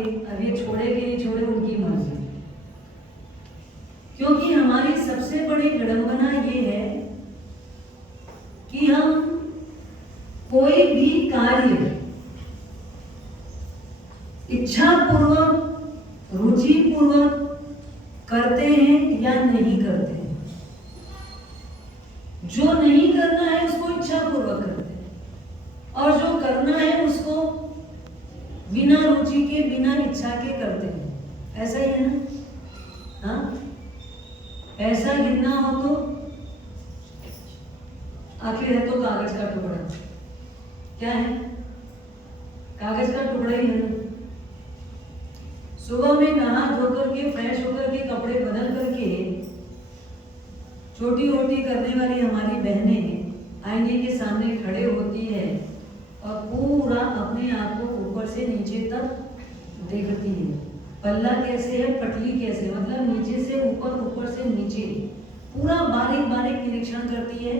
दे, अब ये छोड़े कि नहीं छोड़े उनकी मर्जी। क्योंकि हमारी सबसे बड़ी विडंबना ये है कि हम कोई भी कार्य इच्छा पूर्वक रुचि पूर्वक करते हैं या नहीं करते हैं। जो नहीं करना है उसको इच्छा पूर्वक करते हैं, और जो करना है उसको बिना रुचि के बिना इच्छा के करते हैं। ऐसा ही है ना? हाँ, पैसा गिनना हो तो आखिर है तो कागज का टुकड़ा। क्या है? कागज का टुकड़ा ही है। सुबह में नहा धोकर के फ्रेश होकर के कपड़े बदल करके छोटी मोटी करने वाली हमारी बहनें आईने के सामने खड़े होती है और पूरा अपने आप को ऊपर से नीचे तक देखती है। पल्ला कैसे है, पटली कैसे, मतलब नीचे से ऊपर, ऊपर से नीचे पूरा बारीक बारीक निरीक्षण करती है।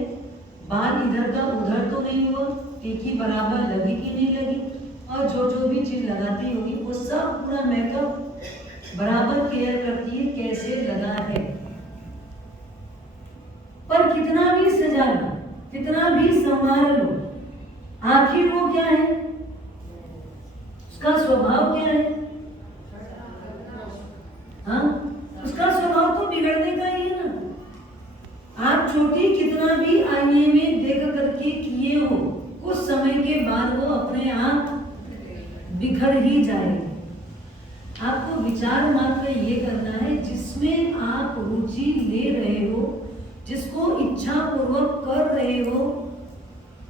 बाल इधर का उधर तो नहीं हुआ, टीकी बराबर लगी कि नहीं लगी, और जो भी चीज लगाती होगी वो सब पूरा मेकअप बराबर केयर करती है कैसे लगा है। पर कितना भी सजा लो, कितना भी संवार लो, आखिर वो क्या है, उसका स्वभाव क्या है? हाँ, उसका स्वभाव तो बिगड़ने का ही है ना। आप छोटी कितना भी आईने में देख करके किए हो, कुछ समय के बाद वो अपने आप बिखर ही जाएगी। आपको विचार मात्र ये करना है जिसमें आप रुचि ले रहे हो, जिसको इच्छा पूर्वक कर रहे हो,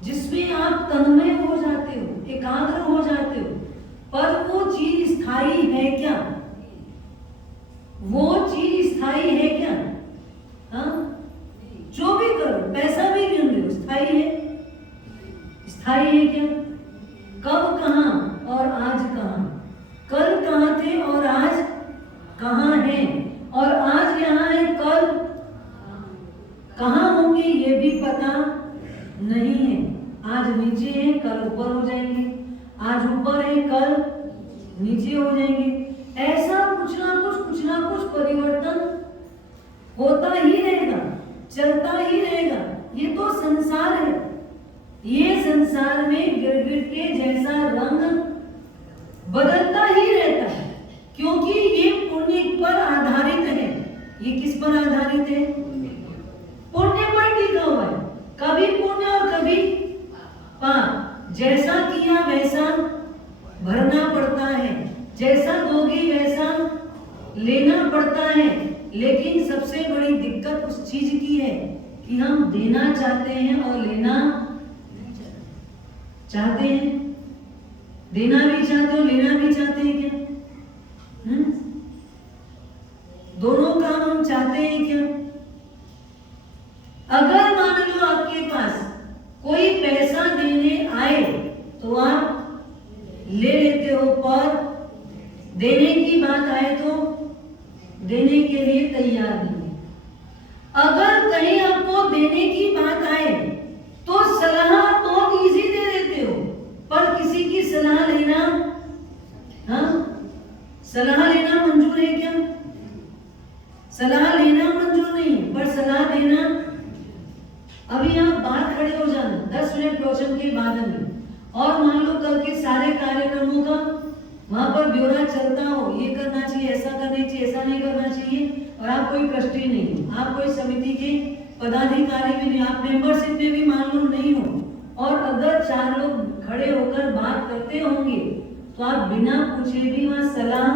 जिसमें आप तन्मय हो जाते हो, एकाग्र हो जाते हो, पर वो चीज स्थायी है क्या? वो चीज स्थायी है क्या? हाँ, जो भी करो, पैसा भी गिन रहे हो, स्थायी है? स्थायी है क्या? कब, कहां और आज कहां? कल कहां थे और आज कहां हैं? और आज यहां है, कल कहां होंगे ये भी पता नहीं है। आज नीचे है, कल ऊपर हो जाएंगे, आज ऊपर है, कल नीचे हो जाएंगे। ऐसा कुछ ना कुछ परिवर्तन होता ही रहेगा, चलता ही रहेगा। ये तो संसार है। ये संसार में गिरगिट के जैसा रंग बदलता ही रहता है, क्योंकि ये पुण्य पर आधारित है। ये किस पर आधारित है? पुण्य पर टिका हुआ है। कभी पुण्य और कभी पाप। जैसा किया वैसा भरना पड़ता है, जैसा दोगे वैसा लेना पड़ता है। लेकिन सबसे बड़ी दिक्कत उस चीज की है कि हम देना चाहते हैं और लेना चाहते हैं। देना भी चाहते हो, लेना भी चाहते हैं क्या? दोनों काम हम चाहते हैं क्या? अगर मान लो आपके पास कोई पैसा देने आए तो आप ले लेते हो, पर देने की बात आए तो देने के लिए तैयार नहीं। अगर कहीं आपको देने की बात आए तो सलाह तो इजी दे देते हो, पर किसी की सलाह लेना, हाँ, सलाह लेना मंजूर है क्या? सलाह लेना मंजूर नहीं, पर सलाह देना। अभी आप बाहर खड़े हो जाना 10 मिनट प्रवचन के बाद में, और मान लो कल के सारे कार्यक्रमों का वहां पर ब्यौरा चलता हो, ये करना चाहिए, ऐसा करना चाहिए, ऐसा नहीं करना चाहिए, और आप कोई ट्रस्टी नहीं, आप कोई समिति के पदाधिकारी भी नहीं, आप मेंबरशिप में भी मान लो नहीं हो, और अगर 4 लोग खड़े होकर बात करते होंगे तो आप बिना पूछे भी वहां सलाह,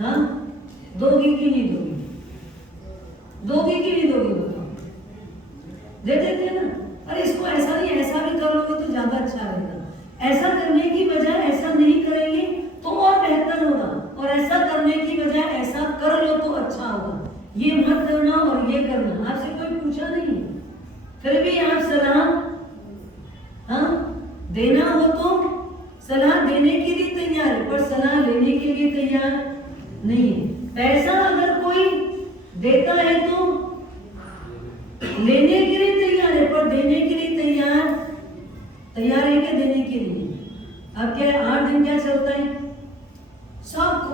हाँ, दोगी कि नहीं दोगी? दोगी कि नहीं दोगी? बताओ। दे देते ना। अरे इसको ऐसा नहीं, ऐसा भी कर लोगे तो ज्यादा अच्छा रहेगा, ऐसा करने की बजाय ऐसा नहीं करेंगे तो और बेहतर होगा, और ऐसा करने की बजाय ऐसा कर लो तो अच्छा होगा। ये मत करना और ये करना, आपसे कोई पूछा नहीं, फिर भी आप सलाह, हाँ, देना हो तो सलाह देने के लिए तैयार है, पर सलाह लेने के लिए तैयार नहीं है। पैसा अगर कोई देता है तो लेने के लिए तैयार है, पर देने के लिए तैयार है क्या? देने के लिए अब क्या है, 8 दिन क्या चलता है?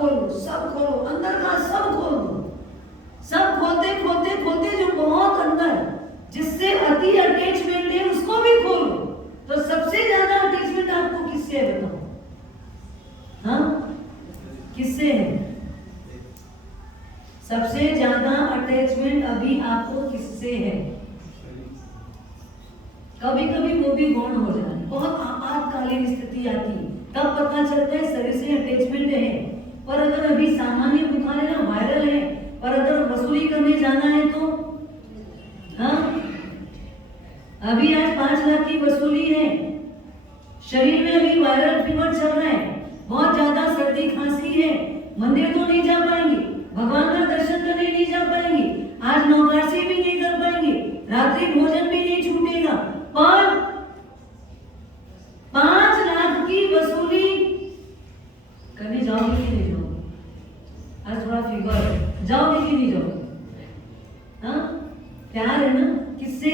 खोल दो, सब खोलो, अंदर का सब खोल दो। सब खोलते खोलते खोलते जो बहुत अंदर जिससे अति अटैचमेंट है उसको भी खोलो। तो सबसे ज्यादा अटैचमेंट आपको किससे है बताओ? हाँ, किससे है? सबसे ज्यादा अटैचमेंट अभी आपको किससे है? कभी कभी वो भी गौण हो जाए, बहुत आपातकालीन स्थिति आती, तब पता चलता है शरीर से अटैचमेंट है। पर अगर अभी सामान्य बुखार है ना, वायरल है, पर अगर वसूली करने जाना है तो हाँ, अभी आज 5 लाख की वसूली है, शरीर में अभी वायरल फीवर चल रहा है, बहुत ज्यादा सर्दी खांसी है, मंदिर तो नहीं जा पाएंगे, भगवान का दर्शन करने नहीं जा पाएंगे, आज नौकासी भी नहीं कर पाएंगे, रात्रि भोजन भी नहीं छूटेगा, पर 5 लाख की वसूली करने जाओगे कि नहीं जाओगे? आज थोड़ा फीवर है, जाओगे कि नहीं जाओगे? हाँ, प्यार है ना किससे?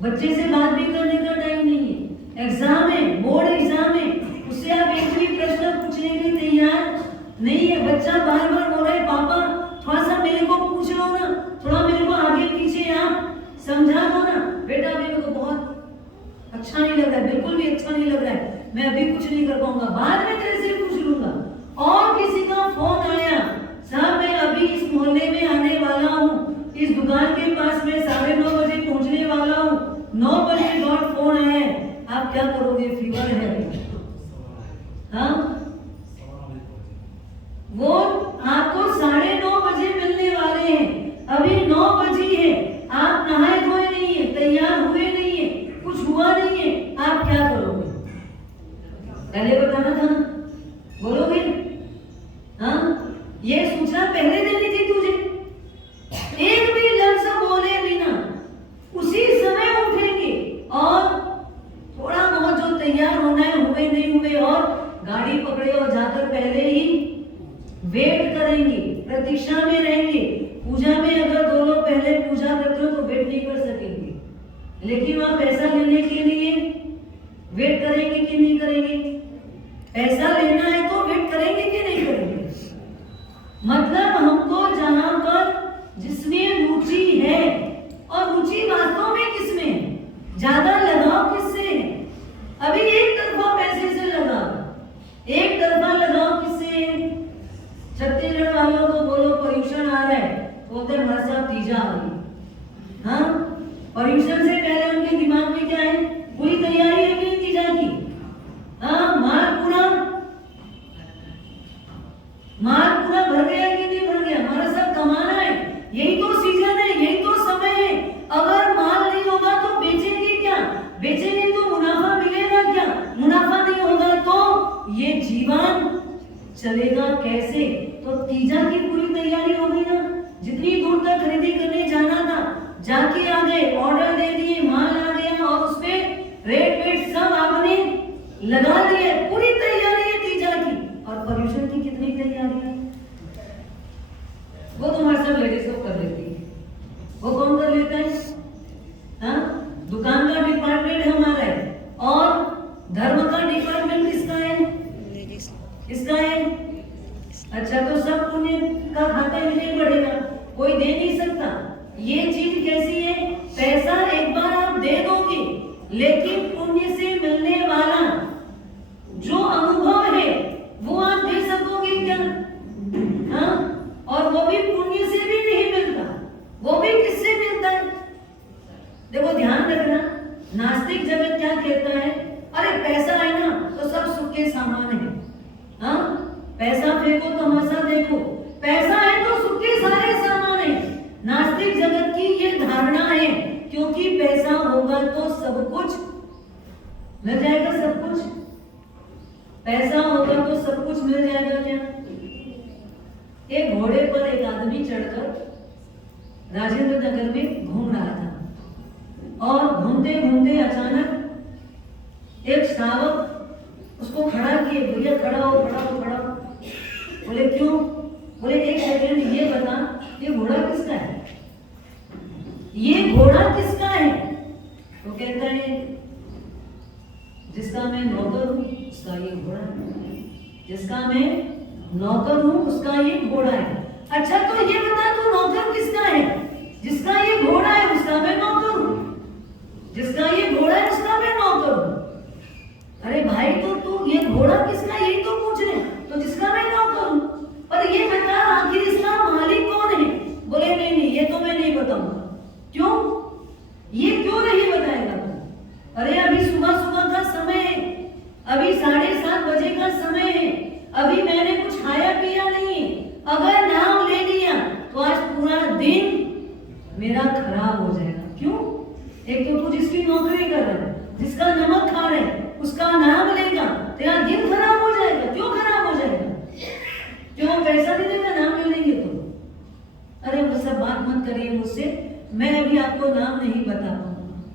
बच्चे से बात भी करने का टाइम नहीं है, एग्जाम है, बोर्ड एग्जाम है, उससे आप एक भी प्रश्न पूछने के लिए तैयार नहीं है। बच्चा बार बार बोल रहा है पापा थोड़ा सा मेरे को पूछ लो ना, थोड़ा मेरे को आगे पीछे आप समझा दो ना। बेटा अभी मेरे को बहुत अच्छा नहीं लग रहा है, बिल्कुल भी अच्छा नहीं लग रहा है, मैं अभी कुछ नहीं कर पाऊंगा, बाद में तेरे से पूछ लूंगा। और किसी का फोन आया, साहब मैं अभी इस मोहल्ले में आने वाला हूँ, इस दुकान के पास में 9:30 बजे पहुंचने वाला हूँ, 9 बजे डॉट फोन आया है, आप क्या करोगे? फीवर है हाँ, वो आपको 9:30 बजे मिलने वाले हैं, अभी 9 बजी है, आप नहाए धोए नहीं है, तैयार हुए नहीं है, कुछ हुआ नहीं है, आप क्या करोगे? पहले बताना था ना, बोलोगे? हाँ, ये सूचना पहले देनी थी तुझे, एक भी लफ्ज बोले बिना उसी समय उठेंगे और थोड़ा बहुत जो तैयार होना है हुए नहीं हुए, और गाड़ी पकड़े और जाकर पहले ही वेट करेंगे, प्रतीक्षा में रहेंगे। पूजा में अगर 2 लोग पहले पूजा करते हो तो वेट नहीं कर सकेंगे, लेकिन वहां पैसा लेने के लिए वेट करेंगे कि नहीं करेंगे? पैसा लेना है तो वेट करेंगे कि नहीं करेंगे? मतलब हमको जहां पर जिसमें रुचि है, और रुचि वास्तव में किसमें है, ज्यादा लगाव किससे है? अभी एक तरफा पैसे से लगाव, एक तरफा लगाव किससे है? छत्तीसगढ़ वालों को बोलो पर्यूषण आ रहा है, बोलते हमारे साथ तीजा आ रही। हाँ, पर्यूषण से पहले उनके दिमाग में क्या है? पूरी तैयारी है कि तीजा की? हाँ, माल पूरा भर गया कि नहीं भर गया? हमारा सब कमाना है, यही तो सीजन है, यही तो समय है। अगर माल नहीं होगा तो बेचेंगे क्या? बेचेंगे तो मुनाफा मिलेगा क्या? मुनाफा नहीं होगा तो ये जीवन चलेगा कैसे? तो तीजा की पूरी तैयारी हो गई ना, जितनी दूर तक खरीदी करने जाना था जाके आ गए, ऑर्डर दे दिए, माल आ गया और उसपे रेट वेट सब आपने लगा लिए, पूरी तैयारी है तीजा की। और पर्यूषण की कितनी तैयारी है? वो तुम्हारे सब लेडीज को कर लेती है। वो कौन कर लेता है? हाँ, दुकान का डिपार्टमेंट हमारा है, और धर्म का डिपार्टमेंट किसका है? किसका है? अच्छा, तो सब पुण्य का खाता नहीं बढ़ेगा, कोई दे नहीं सकता। ये चीज कैसी है? पैसा एक बार आप दे दोगे, लेकिन पुण्य से मिलने वाला जो अनुभव है वो आप दे सकोगे क्या? हाँ, और वो भी पुण्य से भी नहीं मिलता, वो भी किससे मिलता है? देखो ध्यान रखना, नास्तिक जगत क्या कहता है? अरे पैसा है ना तो सब सुख के सामान है। हाँ, पैसा फेंको तमाशा देखो, पैसा है तो सुख के सारे सामान है। नास्तिक जगत की ये धारणा है, क्योंकि पैसा होगा तो सब कुछ मिल जाएगा, सब कुछ। पैसा होगा तो सब कुछ मिल जाएगा क्या? एक घोड़े पर एक आदमी चढ़कर राजेंद्र नगर में घूम रहा था, और घूमते घूमते अचानक एक श्रावक उसको खड़ा किए, भैया खड़ा हो, खड़ा हो, खड़ा हो। बोले क्यों? बोले एक सेकंड ये बता, ये घोड़ा किसका है? ये घोड़ा किसका है? तो कहता है जिसका मैं नौकर हूं उसका ये घोड़ा है। जिसका मैं नौकर हूं उसका ये घोड़ा है। अच्छा तो ये बता तू नौकर किसका है? जिसका ये घोड़ा है उसका मैं नौकर हूं, जिसका ये घोड़ा है उसका मैं नौकर हूं। अरे भाई तो तू ये घोड़ा किसका यही तो पूछ रहे, तो जिसका मैं नौकर हूं, पर ये बता आखिर इसका मालिक कौन है? बोले नहीं नहीं ये तो मैं नहीं बताऊंगा। क्यों? ये क्यों नहीं बताएगा तू? अरे अभी सुबह सुबह का समय है, अभी 7:30 बजे का समय है, अभी मैंने कुछ खाया पिया नहीं है। अगर नाम ले लिया तो आज पूरा दिन मेरा खराब हो जाएगा। क्यों? एक तो तू जिसकी नौकरी कर रहा है, जिसका नमक खा रहे है, उसका नाम लेगा, तेरा दिन खराब हो जाएगा। क्यों खराब हो जाएगा? क्यों? पैसा नहीं देगा नाम ले लेंगे तो? अरे वो सब बात मत करिए मुझसे, मैं अभी आपको नाम नहीं बता पाऊंगा।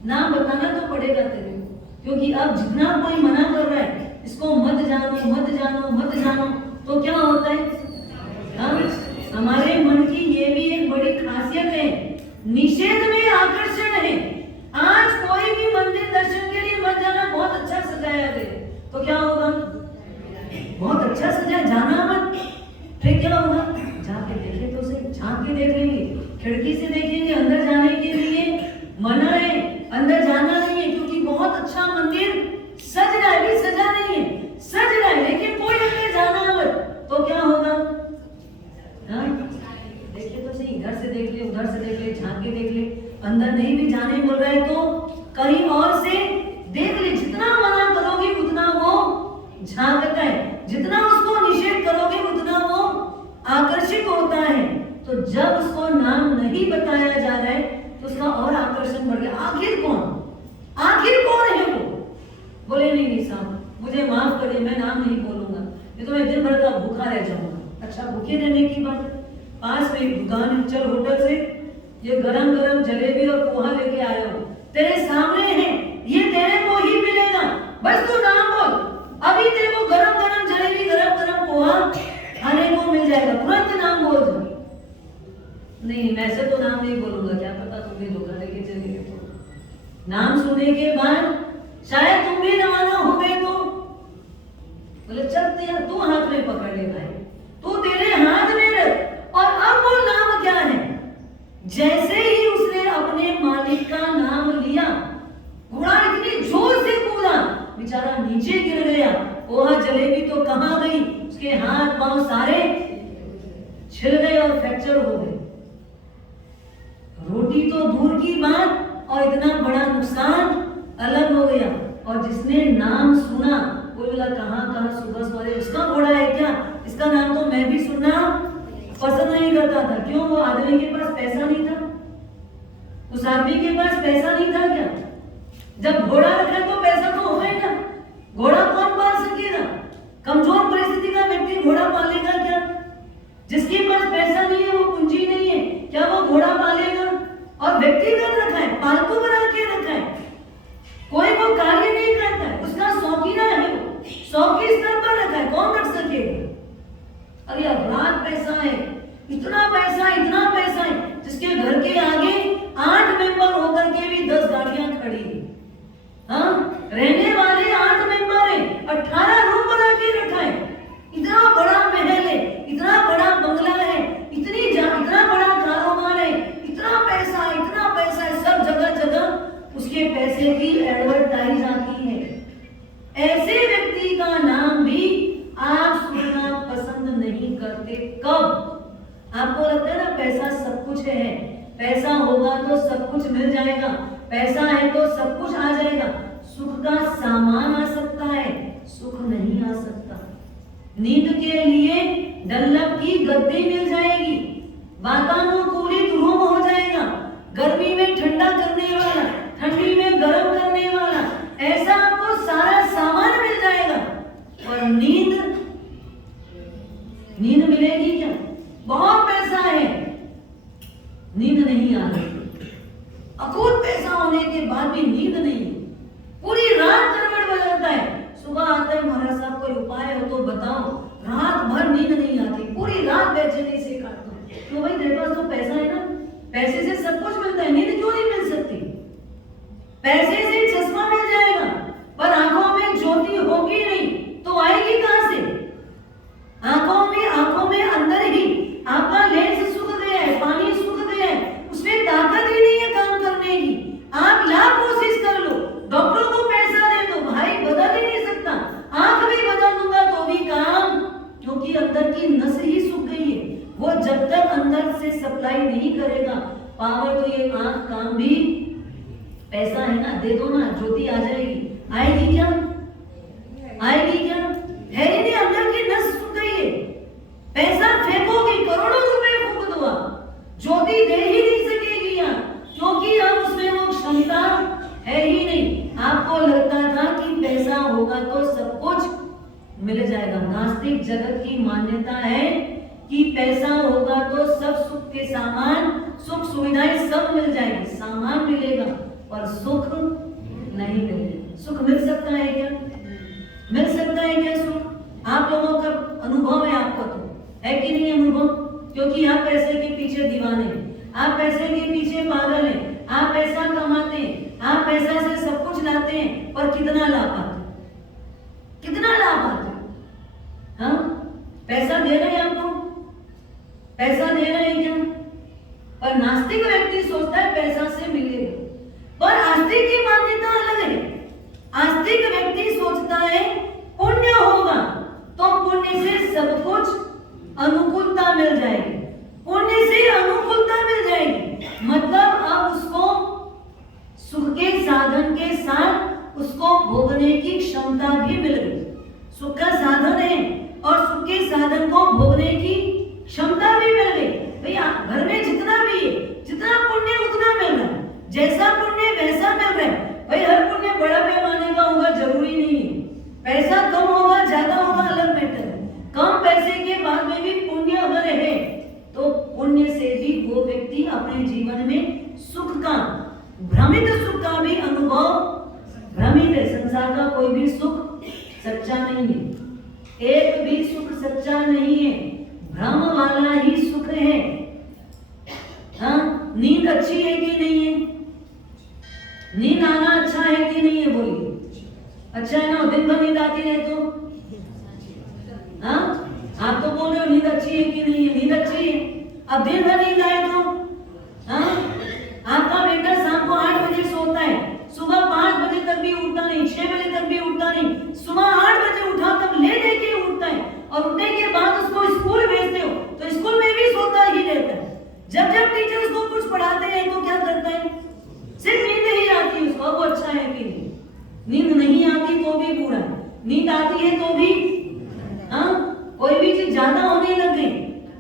नाम बताना तो पड़ेगा तेरे को, क्योंकि अब जितना कोई मना कर रहा है इसको मत जानो मत जानो मत जानो, तो क्या होता है? हाँ? हमारे मन की ये भी एक बड़ी खासियत है, निषेध में आकर्षण है। आज कोई भी मंदिर दर्शन के लिए मत जाना, बहुत अच्छा सजाया गया, तो क्या होगा? बहुत अच्छा सजाया, जाना मत। फिर क्या होगा? जाके देखे तो सही, झांक के देख लेंगे, खिड़की से देखेंगे, अंदर जाने के लिए मना है, अंदर जाना नहीं है, क्योंकि बहुत अच्छा मंदिर सज रहा है, भी सजा नहीं है, सज रहा है, लेकिन कोई अंदर जाना मत, तो क्या होगा? हाँ? देखिए तो सही, इधर से देख ले, उधर से देख ले, झांक के देख ले, अंदर नहीं भी जाने बोल रहा है तो कहीं और से देख ले। जितना मना करोगे उतना वो झांकता है, जितना उसको निषेध करोगे उतना वो आकर्षित होता है। तो जब उसको नाम नहीं बताया जा रहा है तो उसका और आकर्षण बढ़ गया। आखिर कौन है वो? बोले नहीं नहीं साहब मुझे माफ करिए, मैं नाम नहीं बोलूंगा, ये तो मैं दिन भर का भूखा रह जाऊंगा। अच्छा भूखे रहने की बात, पास में एक दुकान है, चल होटल से ये गरम गरम जलेबी और पोहा लेके आया हूं, तेरे सामने है, ये तेरे को ही मिलेगा, बस तू नाम बोल, अभी तेरे को गरम गरम जलेबी गरम गरम पोहा खाने को मिल जाएगा, तुरंत नाम बोल दो। नहीं मैं से तो नाम नहीं बोलूंगा, क्या पता तुम भी धोखा लेके चले गए तो। नाम सुनने के बाद शायद तुम भी रवाना हो गए तो बोले चलते हैं, तू हाथ में पकड़ ले भाई, तू तेरे हाथ में रख, और अब वो नाम क्या है? जैसे ही उसने अपने मालिक का नाम लिया, घोड़ा इतनी जोर से कूदा, बेचारा नीचे गिर गया, पोहा जलेबी तो कहां गई, उसके हाथ पांव सारे छिल गए और फ्रैक्चर हो गए। रोटी तो दूर की बात और इतना बड़ा नुकसान अलग हो गया। और जिसने नाम सुना वो बोला कहां सुबह सवेरे उसका घोड़ा है क्या, इसका नाम तो मैं भी सुनना पसंद नहीं करता था। क्यों? वो आदमी के पास पैसा नहीं था, उस आदमी के पास पैसा नहीं था क्या? जब घोड़ा रखा तो पैसा तो होगा ही ना, घोड़ा कौन पाल सकेगा? कमजोर परिस्थिति का व्यक्ति घोड़ा पालेगा क्या? जिसके पास पैसा नहीं है, वो पूंजी नहीं है, क्या वो घोड़ा पालेगा? और व्यक्तिगत रखा है, पालतू बना के रखा है, कोई वो कार्य नहीं करता है, उसका शौकीना है, शौकी स्तर पर रखा है, कौन रख सकेगा? अरे अपराध पैसा है, इतना पैसा है, जिसके घर के आगे 8 मेंबर होकर के भी 10 गाड़ियां खड़ी है। हाँ? रहने वाले 8 मेंबर है, 18 रूम बना के रखा है, इतना बड़ा महल है, इतना बड़ा बंगला है, इतना बड़ा कारोबार है, इतना पैसा है, सब जगह जगह उसके पैसे की एडवर्टाइज आती है। ऐसे व्यक्ति का नाम भी आप सुनना पसंद नहीं करते। कब? आपको लगता है ना पैसा सब कुछ है, पैसा होगा तो सब कुछ मिल जाएगा, पैसा है तो सब कुछ आ जाएगा। सुख का सामान आ सकता है, सुख नहीं आ सकता। नींद के लिए डल्लब की गद्दी मिल जाएगी, वातानुकूलित रूम हो जाएगा, गर्मी में ठंडा करने वाला, ठंडी में गर्म करने वाला, ऐसा आपको सारा सामान मिल जाएगा। और नींद मिलेगी क्या? बहुत पैसा है, नींद नहीं आ रही, अकूत पैसा होने के बाद भी नींद नहीं, पूरी रात करवट बदलता है। सुबह आता है महाराज साहब कोई उपाय हो तो बताओ, रात भर नींद नहीं आती, पूरी रात बेचैनी से काटता हूं। क्यों भाई? तेरे पास तो पैसा है ना, पैसे से सब कुछ मिलता है, नींद क्यों नहीं मिल सकती? पैसे से चश्मा मिल जाएगा, पर आंखों में ज्योति होगी नहीं, तो आएगी कहां से? की नस ही सूख गई है, वो जब तक अंदर से सप्लाई नहीं करेगा पावर, तो ये आंख काम भी, पैसा है ना, दे दो ना, ज्योति आ जाएगी, आएगी क्या? आएगी क्या? है ही नहीं, अंदर की नस सूख गई है। पैसा फेंकोगी, करोड़ों रुपए फूंक दो, ज्योति दे ही नहीं सकेगी यहाँ, क्योंकि अब उसमें वो क्षमता है ही नहीं। आपको लगता था कि पैसा होगा तो सब कुछ मिल जाएगा। नास्तिक जगत की मान्यता है कि पैसा होगा तो सब सुख के सामान, सुख सुविधाएं सब मिल जाएगी, सामान मिलेगा पर सुख नहीं मिलेगा। सुख मिल सकता है क्या? मिल सकता है क्या सुख? आप लोगों का अनुभव है, आपको तो है कि नहीं अनुभव? क्योंकि आप पैसे के पीछे दीवाने हैं, आप पैसे के पीछे पागल हैं, आप पैसा कमाते हैं, आप पैसा से सब कुछ लाते हैं, पर कितना ला पाते? कितना ला पाते? हाँ, पैसा दे रहे हैं आपको, पैसा दे रहे हैं क्या? पर नास्तिक व्यक्ति सोचता है पैसा से मिलेगा, पर आस्तिक की मान्यता अलग है। आस्तिक व्यक्ति सोचता है पुण्य होगा तो पुण्य से सब कुछ अनुकूलता मिल जाएगी, पुण्य से अनुकूलता मिल जाएगी, मतलब अब उसको सुख के साधन के साथ उसको भोगने की क्षमता भी मिल गई। सुख का साधन है और सुख के साधन को भोगने की क्षमता भी मिल गई। भैया घर में जितना भी है, जितना पुण्य उतना मिल रहा है, जैसा पुण्य वैसा मिल रहा है। भाई हर पुण्य बड़ा पैमाने का होगा जरूरी नहीं है, पैसा कम होगा ज्यादा होगा अलग मैटर है। कम पैसे के बाद में भी पुण्य अगर है तो पुण्य से भी वो व्यक्ति अपने जीवन में सुख का, भ्रमित सुख का भी अनुभव भ्रमित है। संसार का कोई भी सुख सच्चा नहीं है, एक भी सुख सच्चा नहीं है, भ्रम वाला ही सुख है। हाँ, नींद अच्छी है कि नहीं है? नींद आना अच्छा है कि नहीं है? बोलिए, अच्छा है ना? दिन भर नींद आती है तो हाँ, आप तो बोल रहे हो नींद अच्छी है कि नहीं है? नींद अच्छी है। अब दिन भर नींद आए तो हाँ, आपका बेटा शाम को 8 बजे सोता है, सुबह 5 बजे तक भी उठता नहीं, 6 बजे तक भी उठता नहीं, सुबह 8 बजे उठा तब ले दे के उठता है, और उठने के बाद उसको स्कूल भेजते हो तो स्कूल में भी सोता ही रहता है। जब जब टीचर उसको कुछ पढ़ाते हैं तो क्या करता है? सिर्फ नींद ही आती है उसको, वो अच्छा है कि नहीं? नींद नहीं आती तो भी बुरा है, नींद आती है तो भी हाँ, कोई भी चीज ज्यादा होने लग गई,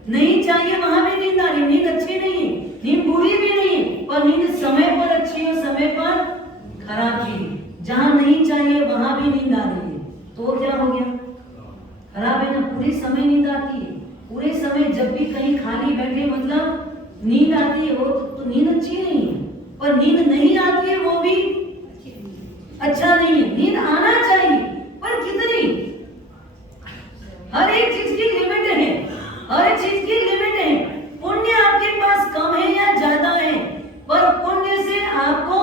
नहीं चाहिए वहां भी नींद आ रही, नींद अच्छी नहीं है, नींद बुरी भी नहीं है, पर नींद समय पर अच्छी है, समय पर खराब भी है। जहां नहीं चाहिए वहां भी नींद आ रही है तो क्या हो गया? खराब है ना। पूरे समय नींद आती है, पूरे समय जब भी कहीं खाली बैठे मतलब नींद आती है, वो तो नींद अच्छी नहीं है, पर नींद नहीं आती है वो भी अच्छा नहीं है। नींद आना चाहिए पर कितनी? हर एक चीज की लिमिट है, हर एक चीज की लिमिट है। पुण्य आपके पास कम है या ज्यादा है, पर पुण्य से आपको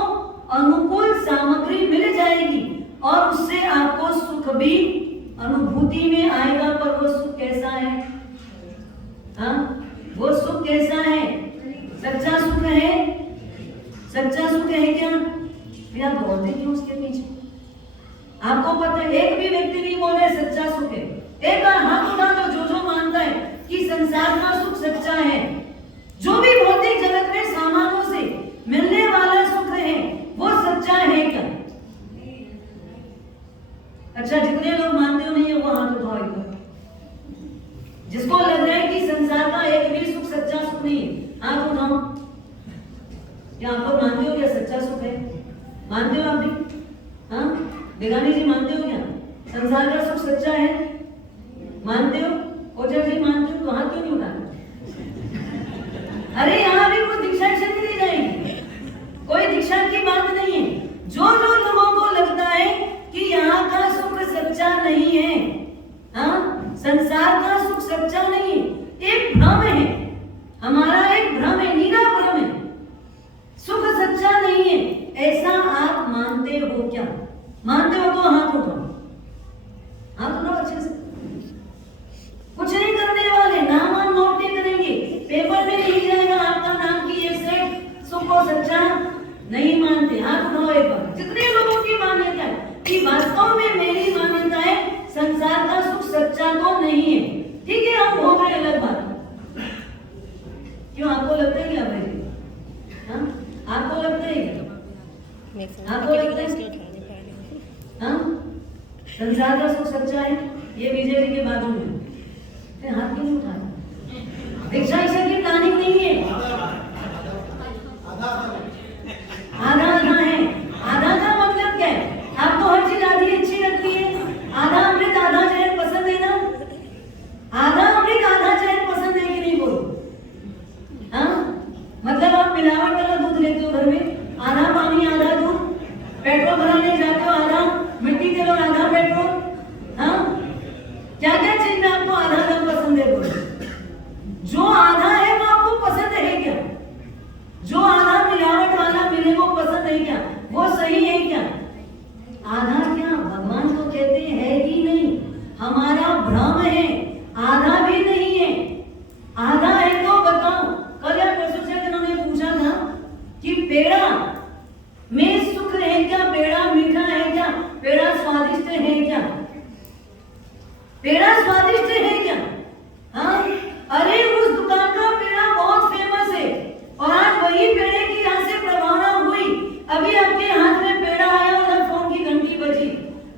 अनुकूल सामग्री मिल जाएगी और उससे आपको सुख भी अनुभूति में आएगा। पर वो सुख कैसा है? हाँ, वो सुख कैसा है? सच्चा सुख है? सच्चा सुख है क्या? फिर आप बोलते क्यों उसके पीछे? आपको पता है एक भी व्यक्ति नहीं बोल रहे सच्चा सुख है। एक बार हाथ उठा दो जो मानता है कि संसार का सुख सच्चा है, जो भी भौतिक जगत में सामानों से मिलने वाला सुख है वो सच्चा है क्या? अच्छा, जितने लोग मानते हो नहीं है वो हाथ उठाओ एक बार। जिसको लग रहा है कि संसार का एक भी सुख सच्चा सुख नहीं है, हाथ उठाओ। क्या आप लोग मानते हो क्या सच्चा सुख है? मानते हो आप भी? हाँ, बेगानी जी मानते हो क्या संसार का सुख सच्चा है? मानते हो? ओझा जी मानते हो? तो हाथ क्यों नहीं उठाते? अरे यहाँ भी कोई दीक्षा नहीं दी जाएगी, कोई दीक्षा की बात नहीं है। जो लोगों को लगता है कि यहाँ का सुख सच्चा नहीं है, हाँ, संसार का सुख सच्चा नहीं है, एक भ्रम है, हमारा एक भ्रम है, नीरा भ्रम है, सुख सच्चा नहीं है, ऐसा आप मानते हो क्या? मानते हो तो हाथ उठाओ, हाथ उठाओ अच्छे से। कुछ नहीं करने वाले, नाम हम नोट नहीं करेंगे, पेपर में नहीं जाएगा आपका नाम कि ये सेठ सुख को सच्चा नहीं मानते। हाथ उठाओ एक बार। जितने लोगों की मान्यता है कि वास्तव में मेरी मान्यता है संसार का सुख सच्चा तो नहीं है, ठीक है, हम भोग रहे, अलग बात है। क्यों, आपको लगता है क्या भाई? हाँ, आपको लगता है क्या? आपको लगता है? हाँ, संसार का सुख सच्चा है, ये विजय जी के बाजू में। फिर हाथ क्यों उठाया? दीक्षा की प्लानिंग नहीं है, आधा आधा है। आधा का मतलब क्या है? आपको हर चीज आधी अच्छी लगती है। आधा अमृत आधा जहर पसंद है ना? आधा अमृत आधा जहर पसंद है कि नहीं बोलो? हाँ, मतलब आप मिलावट वाला दूध लेते हो घर में, आधा पानी आधा दूध, पेट्रोल भराने जाते हो आधा मिट्टी तेल और आधा पेट्रोल। हाँ, क्या क्या चीज में आपको आधा आधा पसंद है बोलो? जो आधा है वो आपको पसंद है क्या? जो आधा मिलावट वाला मिले वो पसंद है क्या? वो सही है क्या? आधा क्या, भगवान तो कहते हैं ही नहीं, हमारा भ्रम है, आधा भी नहीं है। आधा है तो बताओ। कल या परसों से उन्होंने पूछा था कि पेड़ा में सुख है क्या, पेड़ा मीठा है क्या, पेड़ा स्वादिष्ट है क्या? पेड़ा स्वादिष्ट है क्या? हाँ, अरे उस दुकान का पेड़ा बहुत फेमस है और आज वही पेड़े की यहाँ से प्रवाहना हुई, अभी आपके हाथ में पेड़ा आया और फोन की घंटी बजी।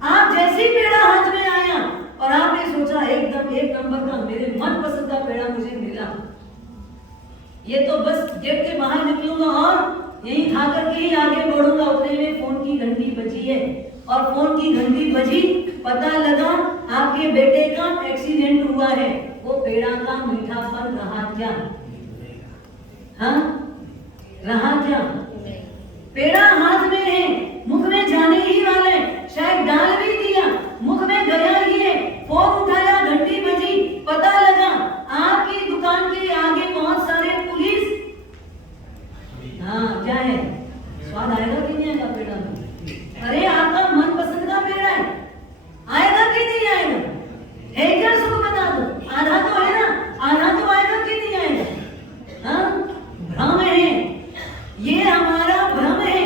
आप जैसे ही पेड़ा हाथ में आया और आपने सोचा एकदम एक नंबर का मेरे मन पसंद का पेड़ा मुझे मिला, ये तो बस गेट के बाहर निकलूंगा और यही खा करके ही आगे बढ़ूंगा, उतने में फोन की घंटी बजी है। और फोन की घंटी बजी, पता लगा आपके बेटे का एक्सीडेंट हुआ है। वो पेड़ा का मीठापन रहा क्या? हाँ, रहा क्या? पेड़ा हाथ में है, मुख में जाने ही वाले, शायद डाल भी दिया, मुख में गया ही है, फोन उठाया, घंटी बजी, पता लगा आपकी दुकान के आगे बहुत सारे पुलिस। हाँ, क्या है? स्वाद आएगा कि नहीं आएगा पेड़ा में? अरे आपका मन पसंद का पेड़ा है, आएगा कि नहीं आएगा? है क्या सुख, बता दो। आधा तो है ना, आधा तो आएगा कि नहीं आएगा? हाँ, भ्रम है, ये हमारा भ्रम है।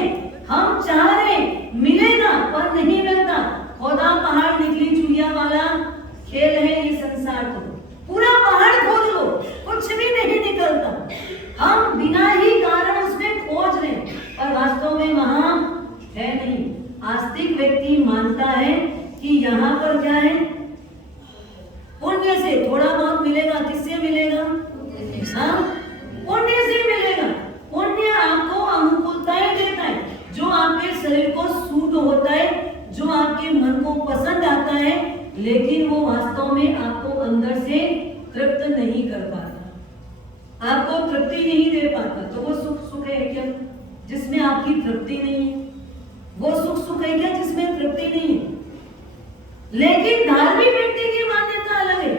हम चाह रहे मिलेगा पर नहीं मिलता। खोदा पहाड़ निकली चुहिया वाला खेल है ये संसार। तो पूरा पहाड़ खोद लो, कुछ भी नहीं निकलता। हम बिना ही कारण उसमें खोज रहे, पर वास्तव में वहां है नहीं। आस्तिक व्यक्ति मानता है कि यहाँ पर क्या है, पुण्य से थोड़ा बहुत मिलेगा। किससे मिलेगा? हाँ, पुण्य से मिलेगा। पुण्य आपको अनुकूलताएं देता है, जो आपके शरीर को सूट होता है, जो आपके मन को पसंद आता है, लेकिन वो वास्तव में आपको अंदर से तृप्त नहीं कर पाता, आपको तृप्ति नहीं दे पाता। तो वो सुख है क्या जिसमें आपकी तृप्ति नहीं है? वो सुख है क्या जिसमें तृप्ति नहीं है? लेकिन धार्मिक व्यक्ति की मान्यता अलग है।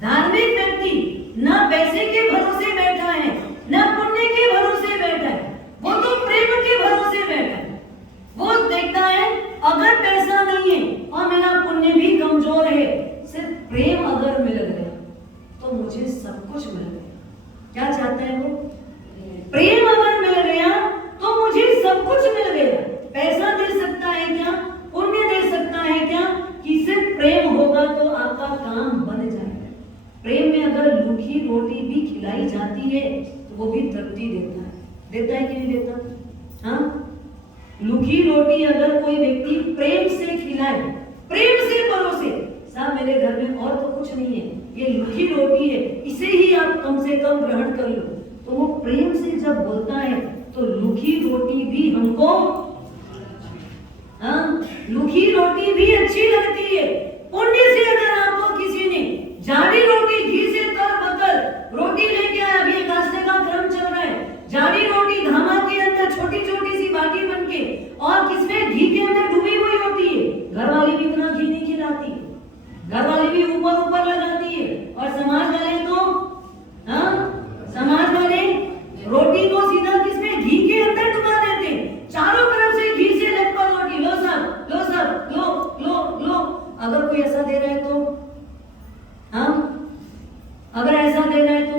धार्मिक व्यक्ति न पैसे के भरोसे बैठा है, न पुण्य के भरोसे बैठा है, वो तो प्रेम के भरोसे बैठा है। वो देखता है अगर पैसा नहीं है और मेरा पुण्य भी कमजोर है, सिर्फ प्रेम अगर मिल गया तो मुझे सब कुछ मिल गया। क्या चाहता है वो? प्रेम अगर मिल गया तो मुझे सब कुछ मिल गया। पैसा दे सकता है क्या? पुण्य दे सकता है क्या? कि सिर्फ प्रेम होगा तो आपका काम बन जाएगा। प्रेम में अगर रूखी रोटी भी खिलाई जाती है तो वो भी तृप्ति देता है कि नहीं देता? हाँ, रूखी रोटी अगर कोई व्यक्ति प्रेम से खिलाए, प्रेम से परोसे, साहब मेरे घर में और तो कुछ नहीं है, ये रूखी रोटी है, इसे ही आप कम से कम ग्रहण कर लो, तो वो प्रेम से जब बोलता है तो रूखी रोटी भी हमको, हाँ, रूखी रोटी भी अच्छी लगती है। पुण्य से अगर आपको किसी ने जाड़ी रोटी घी से तर बदल रोटी लेके आया, अभी काटने का क्रम चल रहा है, जाड़ी रोटी धामा के अंदर छोटी छोटी सी बाटी बनके और किसमें घी के अंदर डूबी हुई होती है। घर वाली भी इतना घी नहीं खिलाती, घर वाली भी ऊपर ऊपर लगाती है, और समाज वाले तो, हाँ, समाज वाले रोटी को सीधा किसमें, घी के अंदर डुबा देते, चारों तरफ से घी से लटपट रोटी, लो सब लो सब लो लो लो। अगर कोई ऐसा दे रहा है तो, हाँ, अगर ऐसा दे रहा है तो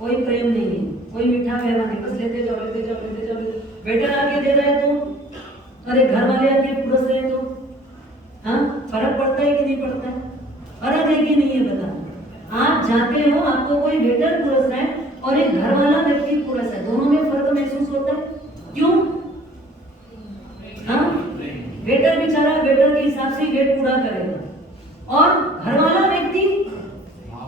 कोई प्रेम नहीं है, कोई मीठा व्यवहार नहीं, बस लेते जाओ लेते जाओ लेते जाओ। वेटर आके दे रहा है तो, अरे घर वाले आके पुरस रहे तो, हाँ, फर्क पड़ता है कि नहीं पड़ता है? फर्क है कि नहीं है बता? आप जाते हो, आपको कोई वेटर पुरुष है और एक घर वाला व्यक्ति पुरुष है, दोनों में फर्क महसूस होता है। क्यों? हाँ, वेटर बेचारा वेटर के हिसाब से वेट पूरा करेगा और घर वाला व्यक्ति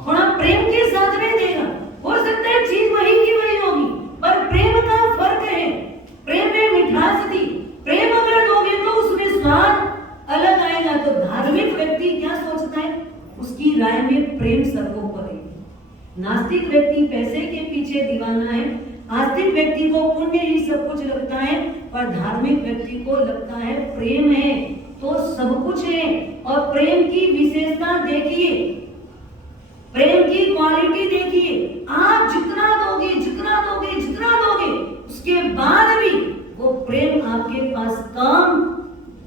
थोड़ा प्रेम के साथ में देगा। हो सकता है चीज वही की वही होगी, पर प्रेम का फर्क है। प्रेम में मिठास थी, प्रेम अगर दोगे तो उसमें स्वाद अलग आएगा। तो धार्मिक व्यक्ति क्या सोचता है? उसकी राय में प्रेम सर्वोपरि। नास्तिक व्यक्ति पैसे के पीछे दीवाना है, आस्तिक व्यक्ति को पुण्य ही सब कुछ लगता है, और धार्मिक व्यक्ति को लगता है प्रेम है तो सब कुछ है। और प्रेम की विशेषता देखिए, प्रेम की क्वालिटी देखिए। आप जितना दोगे जितना दोगे जितना दोगे, उसके बाद भी वो प्रेम आपके पास कम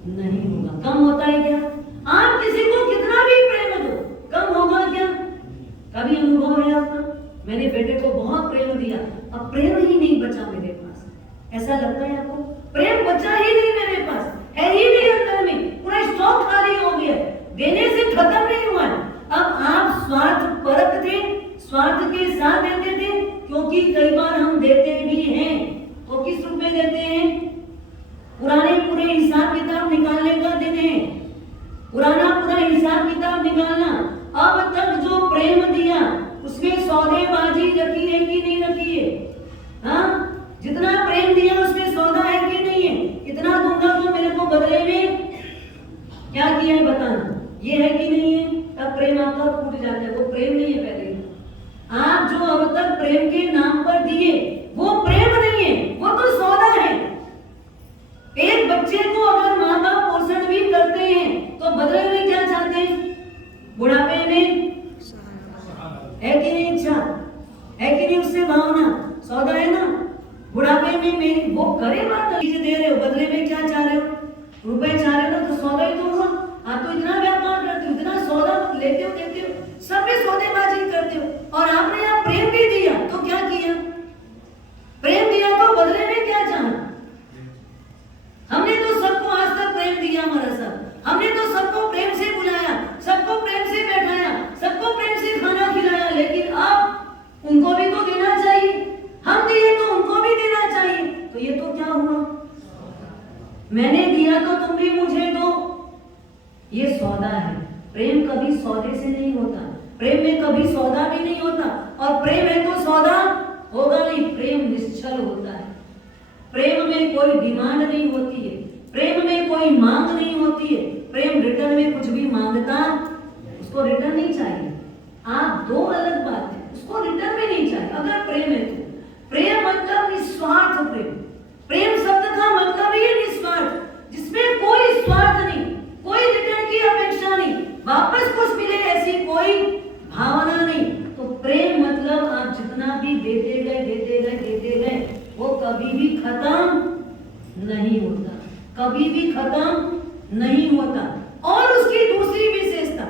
नहीं होगा। कम होता है क्या? आप किसी को कितना भी प्रेम दो, कम होगा क्या? कभी अनुभव है आपका? मैंने बेटे को बहुत प्रेम दिया, अब प्रेम ही नहीं बचा मेरे पास, ऐसा लगता है आपको? प्रेम बचा ही नहीं मेरे पास, है ही नहीं अंदर में, पूरा स्टॉक खाली हो गया, देने से खत्म नहीं हुआ। अब आप स्वार्थ परख थे, स्वार्थ के साथ देते थे, क्योंकि कई बार हम देते भी हैं तो किस रूप में देते हैं? पुराने पूरे हिसाब किताब निकालने का दिन है, पुराना पूरा हिसाब किताब निकालना। अब तक जो प्रेम दिया उसमें सौदेबाजी रखी है कि नहीं रखी है? हाँ, जितना प्रेम दिया उसमें सौदा है कि नहीं है? इतना दूंगा तो मेरे को बदले में क्या किया है बताना, ये है कि नहीं है? तब प्रेम आपका फूट जाता है, वो प्रेम नहीं है। पहले आप जो अब तक प्रेम के नाम पर दिए वो प्रेम नहीं है, वो तो सौदा है। एक बच्चे को अगर माँ बाप पोषण भी करते हैं तो बदले में क्या चाहते हैं? बुढ़ापे में है कि नहीं इच्छा, है कि नहीं उससे भावना, सौदा है ना। बुढ़ापे में मेरी वो करे बात, चीज दे रहे हो, बदले में क्या चाह रहे हो? रुपए चाह रहे हो ना, तो सौदा ही तो हुआ। आप तो इतना व्यापार करते हो, इतना सौदा लेते हो देते हो, सब में सौदेबाजी करते हो। और आपने यहाँ प्रेम भी दिया तो क्या किया? प्रेम दिया तो बदले में क्या चाहा? हमने तो सबको आज तक प्रेम दिया, हमारा सब, हमने तो सबको प्रेम से बुलाया, सबको प्रेम से बैठाया, सबको प्रेम से खाना खिलाया, लेकिन अब उनको भी तो देना चाहिए। हम दिए तो उनको भी देना चाहिए, तो ये तो क्या हुआ? मैंने दिया तो तुम भी मुझे दो, ये सौदा है। प्रेम कभी सौदे से नहीं होता, प्रेम में कभी सौदा भी नहीं होता, और प्रेम है तो सौदा होगा नहीं। प्रेम निश्चल होता है, प्रेम में कोई डिमांड नहीं होती है, प्रेम में कोई मांग नहीं होती है। प्रेम रिटर्न में कुछ भी मांगता, उसको रिटर्न नहीं चाहिए। आप दो अलग बात है, उसको रिटर्न में नहीं चाहिए। अगर प्रेम है तो प्रेम मतलब निस्वार्थ प्रेम। प्रेम शब्द का मतलब ही निस्वार्थ, जिसमें कोई स्वार्थ नहीं, कोई रिटर्न की अपेक्षा नहीं, वापस कुछ मिले ऐसी कोई भावना नहीं। तो प्रेम मतलब आप जितना भी देते गए देते गए देते गए, वो कभी भी खत्म नहीं होता, कभी भी खत्म नहीं होता। और उसकी दूसरी विशेषता,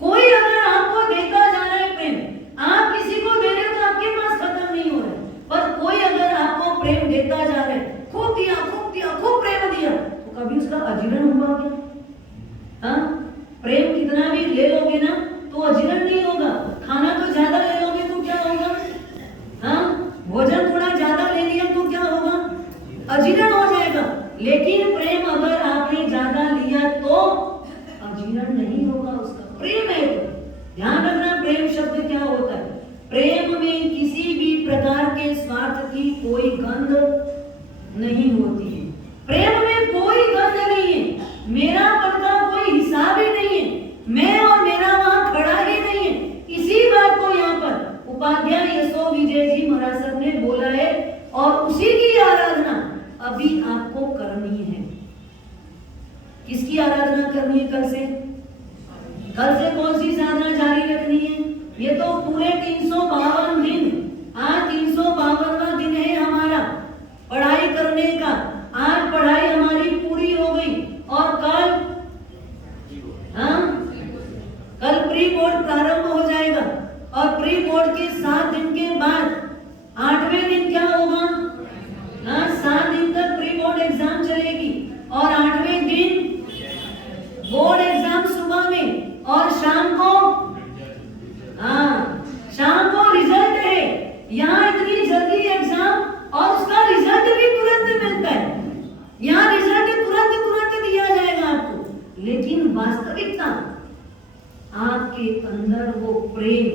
कोई अगर आपको देता जा रहा है प्रेम, आप किसी को दे रहे हो तो आपके पास खत्म नहीं हो रहा है, पर कोई अगर आपको प्रेम देता जा रहा है, खूब दिया खूब दिया खूब प्रेम दिया, तो कभी उसका अजीर्ण हुआ क्या? हाँ, प्रेम कितना भी ले लोगे ना तो अजीर्ण नहीं होगा। खाना तो ज्यादा ले लोगे तो क्या होगा? हाँ, भोजन थोड़ा ज्यादा ले लिया तो क्या होगा? अजीर्ण हो जाएगा। लेकिन प्रेम अगर आपने ज्यादा लिया तो अजीर्ण नहीं होगा उसका। प्रेम है तो ध्यान रखना, प्रेम शब्द क्या होता है? प्रेम में किसी भी प्रकार के स्वार्थ की कोई गंध नहीं होती है, प्रेम में कोई गंध नहीं है, मेरा पद का कोई हिसाब ही नहीं है, मैं और मेरा वहां खड़ा ही नहीं है। इसी बात को यहाँ पर उपाध्याय यशो विजय जी महाराज साहब ने बोला है, और उसी की आराधना अभी आपको करनी है। किसकी आराधना करनी है? कल से। कल से कौन सी साधना जारी रखनी है? ये तो पूरे 352 दिन, आज 352वां दिन है हमारा पढ़ाई करने का। आज पढ़ाई हमारी पूरी हो गई, और कल कल प्री बोर्ड प्रारंभ हो जाएगा, और प्री बोर्ड के 7 दिन के बाद 8वें दिन क्या होगा? 7 दिन तक प्री बोर्ड एग्जाम चलेगी, और 8वें दिन बोर्ड एग्जाम सुबह में और शाम को आपके अंदर वो प्रेम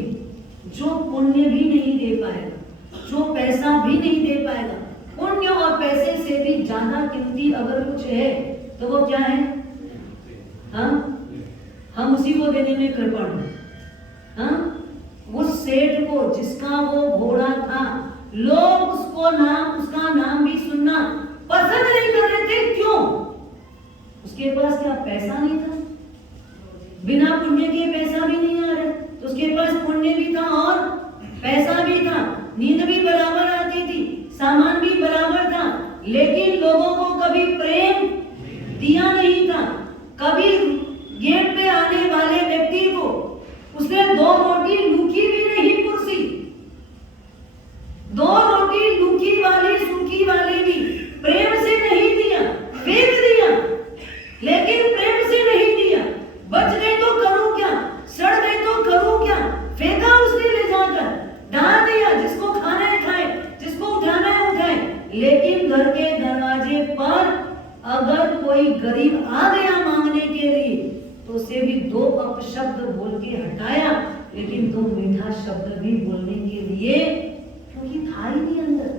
जो पुण्य भी नहीं दे पाएगा, जो पैसा भी नहीं दे पाएगा, पुण्य और पैसे से भी ज्यादा कीमती अगर कुछ है तो वो क्या है? हम उसी को देने में कृपण हैं। उस सेठ को जिसका वो घोड़ा था, लोग उसका नाम भी सुनना पसंद नहीं कर रहे थे। क्यों? उसके पास क्या पैसा नहीं था? बिना पुण्य के पैसा भी नहीं आ रहा, तो उसके पास पुण्य भी था और पैसा भी था, नींद भी बराबर आती थी, सामान भी बराबर था, लेकिन लोगों को कभी प्रेम दिया नहीं था। कभी गेट पे आने वाले व्यक्ति को उसने 2 रोटी लूकी भी नहीं पुरसी, 2 रोटी लूकी वाली सूखी वाली भी प्रेम से नहीं दिया, फेंक दिया, लेकिन प्रेम से नहीं दिया। बच गई तो करूं क्या, सड़ गई तो करूं क्या, फेंका उसने ले जाकर, डाल दिया, जिसको खाना है खाए, जिसको उठाना है उठाए। लेकिन घर के दरवाजे पर अगर कोई गरीब आ गया मांगने के लिए तो उसे भी 2 अपशब्द बोल के हटाया, लेकिन 2 मीठा शब्द भी बोलने के लिए, क्योंकि था ही नहीं अंदर।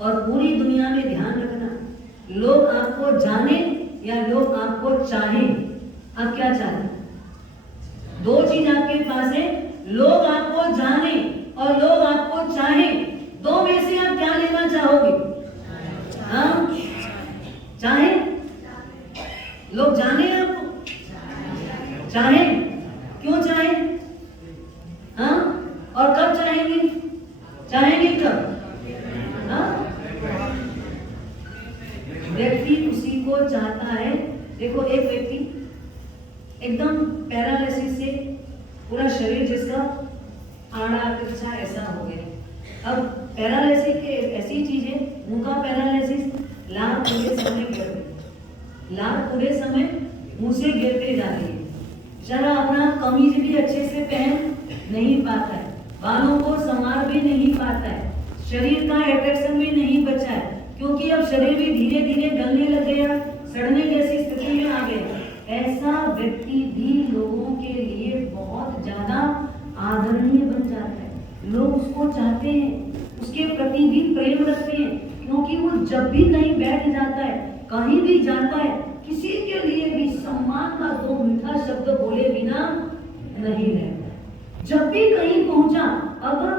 और पूरी दुनिया में ध्यान रखना, लोग आपको जाने या लोग आपको चाहें, आप क्या चाहते? 2 चीज आपके पास है, लोग आपको जाने और लोग आपको चाहें। 2 में से आप क्या लेना चाहोगे? चाहें? लोग जाने आपको, चाहें? क्यों चाहें? और कब चाहेंगे? चाहेंगे कब? व्यक्ति उसी को चाहता है। देखो, एक व्यक्ति एकदम पैरालिसिस से पूरा शरीर जिसका आड़ा तिरछा ऐसा हो गया। अब पैरालिसिस के ऐसी चीज है, मुंह का पैरालिसिस, लार पूरे समय गिरते, लार पूरे समय मुंह से गिरते जा रही है, जरा अपना कमीज भी अच्छे से पहन नहीं पाता है, बालों को संवार भी नहीं पाता है, शरीर का अट्रैक्शन भी नहीं बचा है, क्योंकि अब शरीर भी धीरे धीरे गलने लग गया, सड़ने जैसी स्थिति में आ गया। ऐसा व्यक्ति भी लोगों के लिए बहुत ज्यादा आदरणीय बन जाता है। लोग उसको चाहते हैं, उसके प्रति भी प्रेम रखते हैं, क्योंकि वो जब भी कहीं बैठ जाता है, कहीं भी जाता है, किसी के लिए भी सम्मान का 2 मीठा शब्द बोले बिना नहीं रहता। जब भी कहीं पहुंचा, अगर